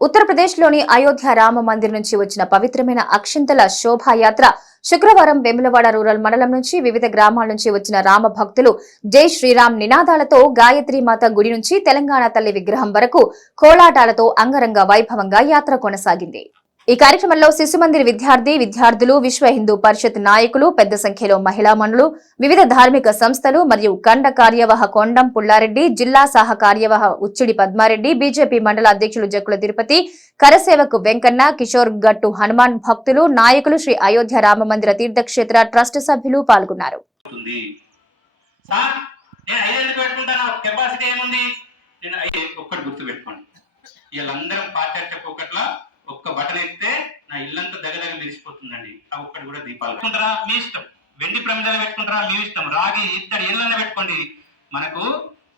ఉత్తరప్రదేశ్లోని అయోధ్య రామ మందిర్ నుంచి వచ్చిన పవిత్రమైన అక్షింతల శోభాయాత్ర శుక్రవారం వేములవాడ రూరల్ మండలం నుంచి వివిధ గ్రామాల నుంచి వచ్చిన రామ భక్తులు జై శ్రీరామ్ నినాదాలతో గాయత్రీమాత గుడి నుంచి తెలంగాణ తల్లి విగ్రహం వరకు కోలాటాలతో అంగరంగ వైభవంగా యాత్ర కొనసాగింది. ఈ కార్యక్రమంలో శిశుమందిర్ విద్యార్థులు, విశ్వ హిందూ పరిషత్ నాయకులు, పెద్ద సంఖ్యలో మహిళా మనులు, వివిధ ధార్మిక సంస్థలు మరియు కండ కార్యవాహ కొండం పుల్లారెడ్డి, జిల్లా సహ కార్యవాహ ఉచ్చిడి పద్మారెడ్డి, బీజేపీ మండల అధ్యక్షులు జక్కుల తిరుపతి, కరసేవకు వెంకన్న, కిషోర్ గట్టు హనుమాన్ భక్తులు, నాయకులు, శ్రీ అయోధ్య రామ మందిర తీర్థక్షేత్ర ట్రస్ట్ సభ్యులు పాల్గొన్నారు. ఒక్క బటన్ ఎత్తే నా ఇల్లంతా దగ్గర మెరిసిపోతుందండి. ఆ ఒక్కటి కూడా దీపాలు పెట్టుకుంటారా మీ ఇష్టం, వెండి ప్రమిదలు పెట్టుకుంటారా మీ ఇష్టం, రాగి ఇత్తడి ఏళ్ళన్నా పెట్టుకోండి. మనకు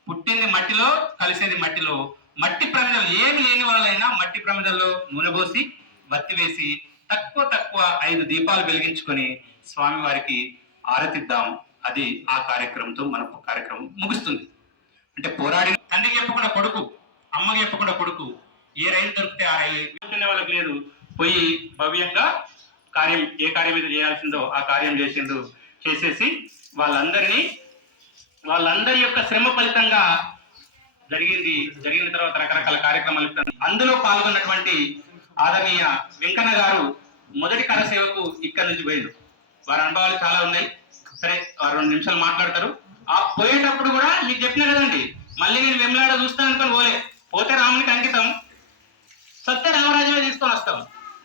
పుట్టింది మట్టిలో, కలిసేది మట్టిలో. మట్టి ప్రమిదలు ఏమి లేని వాళ్ళైనా మట్టి ప్రమిదల్లో నూనె పోసి బత్తి వేసి తక్కువ 5 దీపాలు వెలిగించుకొని స్వామి వారికి ఆరతిద్దాం. అది ఆ కార్యక్రమంతో మన కార్యక్రమం ముగుస్తుంది. అంటే పోరాడి తండ్రికి చెప్పకుండా కొడుకు, అమ్మకి చెప్పకుండా కొడుకు, ఏ రైలు దొరికితే ఆ రైలు కూర్చునే వాళ్ళకి లేదు, పోయి భవ్యంగా కార్యం ఏ కార్యం మీద చేయాల్సిందో ఆ కార్యం చేసేసి వాళ్ళందరి యొక్క శ్రమ ఫలితంగా జరిగిన తర్వాత రకరకాల కార్యక్రమాలు. అందులో పాల్గొన్నటువంటి ఆదరణీయ వెంకన్న గారు మొదటి కరసేవకు ఇక్కడి నుంచి పోయిండు. వారి అనుభవాలు చాలా ఉన్నాయి. సరే 2 నిమిషాలు మాట్లాడతారు. ఆ పోయేటప్పుడు కూడా మీకు చెప్పినా కదండి, మళ్ళీ నేను వెమ్లాడ చూస్తాను అనుకొని పోతే రామునికి అంకితం, సత్య రామరాజ్యమే తీసుకొని వస్తాం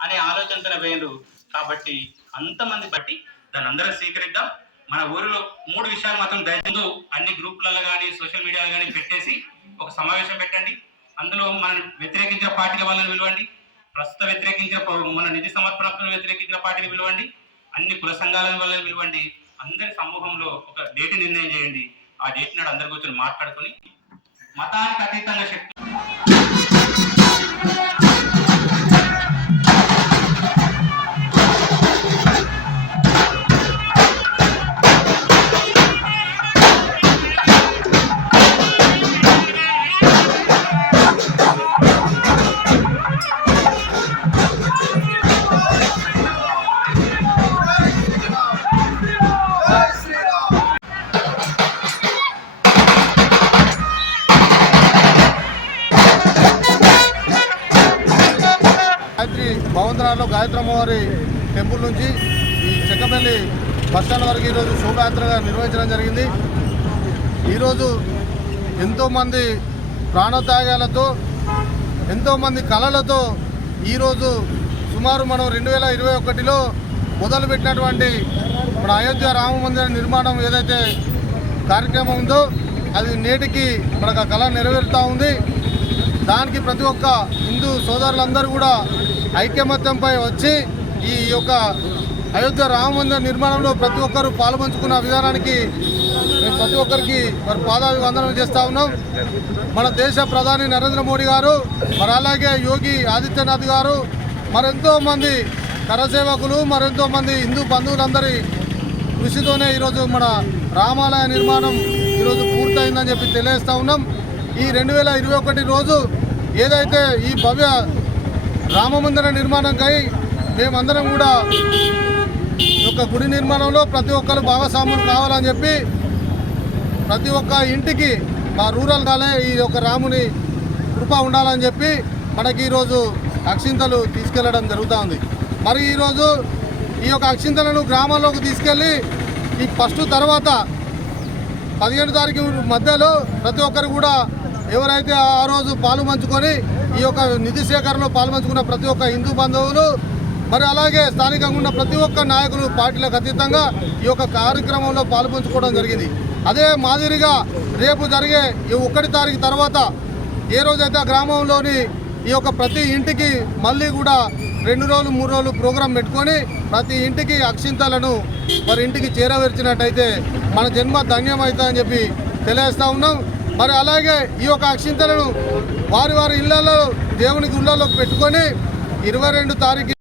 అనే ఆలోచనతో వేయండు. కాబట్టి అంతమంది బట్టి దాన్ని అందరం స్వీకరిద్దాం. మన ఊరిలో 3 విషయాలు మాత్రం దయచేసి అన్ని గ్రూపులలో కానీ సోషల్ మీడియాలో కానీ పెట్టేసి ఒక సమావేశం పెట్టండి. అందులో మనం వ్యతిరేకించిన పార్టీల వాళ్ళని పిలవండి, ప్రస్తుత వ్యతిరేకించిన మన నిధి సమర్పణను వ్యతిరేకించిన పార్టీని పిలవండి, అన్ని కుల సంఘాల వాళ్ళని పిలవండి. అందరి సమూహంలో ఒక డేట్ నిర్ణయం చేయండి. ఆ డేట్ నాడు అందరు కూర్చొని మాట్లాడుకొని మతానికి అతీతంగా శక్తి భవంతరాలో గాయత్రి అమ్మవారి టెంపుల్ నుంచి ఈ చెక్కపల్లి బస్టాండ్ వరకు ఈరోజు శోభయాత్రగా నిర్వహించడం జరిగింది. ఈరోజు ఎంతోమంది ప్రాణత్యాగాలతో, ఎంతోమంది కళలతో ఈరోజు సుమారు మనం 2021లో మొదలుపెట్టినటువంటి మన అయోధ్య రామ మందిర నిర్మాణం ఏదైతే కార్యక్రమం ఉందో అది నేటికి మనకు ఆ కళ నెరవేరుతూ ఉంది. దానికి ప్రతి ఒక్క హిందూ సోదరులందరూ కూడా ఐక్యమత్యంపై వచ్చి ఈ యొక్క అయోధ్య రామ మందిర నిర్మాణంలో ప్రతి ఒక్కరూ పాల్పంచుకున్న విధానానికి మేము ప్రతి ఒక్కరికి మరి పాదాభివందనం చేస్తూ ఉన్నాం. మన దేశ ప్రధాని నరేంద్ర మోడీ గారు, మరి అలాగే యోగి ఆదిత్యనాథ్ గారు, మరెంతోమంది కరసేవకులు, మరెంతోమంది హిందూ బంధువులందరి కృషితోనే ఈరోజు మన రామాలయ నిర్మాణం ఈరోజు పూర్తయిందని చెప్పి తెలియజేస్తూ ఉన్నాం. ఈ 2021 రోజు ఏదైతే ఈ భవ్య రామమందిర నిర్మాణంకై మేమందరం కూడా ఈ యొక్క గుడి నిర్మాణంలో ప్రతి ఒక్కరు భాగస్వాములు కావాలని చెప్పి ప్రతి ఒక్క ఇంటికి మా రూరల్ కాలే ఈ యొక్క రాముని కృప ఉండాలని చెప్పి మనకి ఈరోజు అక్షింతలు తీసుకెళ్లడం జరుగుతూ ఉంది. మరి ఈరోజు ఈ యొక్క అక్షింతలను గ్రామాల్లోకి తీసుకెళ్ళి ఈ ఫస్ట్ తర్వాత 15 తారీఖు మధ్యలో ప్రతి ఒక్కరు కూడా ఎవరైతే ఆ రోజు పాలు పంచుకొని ఈ యొక్క నిధి సేకరణలో పాల్పంచుకున్న ప్రతి ఒక్క హిందూ బంధువులు, మరి అలాగే స్థానికంగా ఉన్న ప్రతి ఒక్క నాయకులు పార్టీలకు అతీతంగా ఈ యొక్క కార్యక్రమంలో పాల్పంచుకోవడం జరిగింది. అదే మాదిరిగా రేపు జరిగే ఈ 1 తారీఖు తర్వాత ఏ రోజైతే ఆ గ్రామంలోని ఈ యొక్క ప్రతి ఇంటికి మళ్ళీ కూడా 2 రోజులు 3 రోజులు ప్రోగ్రాం పెట్టుకొని ప్రతి ఇంటికి అక్షింతలను మరి ఇంటికి చేరవేర్చినట్టయితే మన జన్మ ధన్యమవుతుందని చెప్పి తెలియజేస్తూ ఉన్నాం. మరి అలాగే ఈ యొక్క అక్షింతలను వారి ఇళ్లలో దేవునికి గుళ్ళలో పెట్టుకొని 22 తారీఖు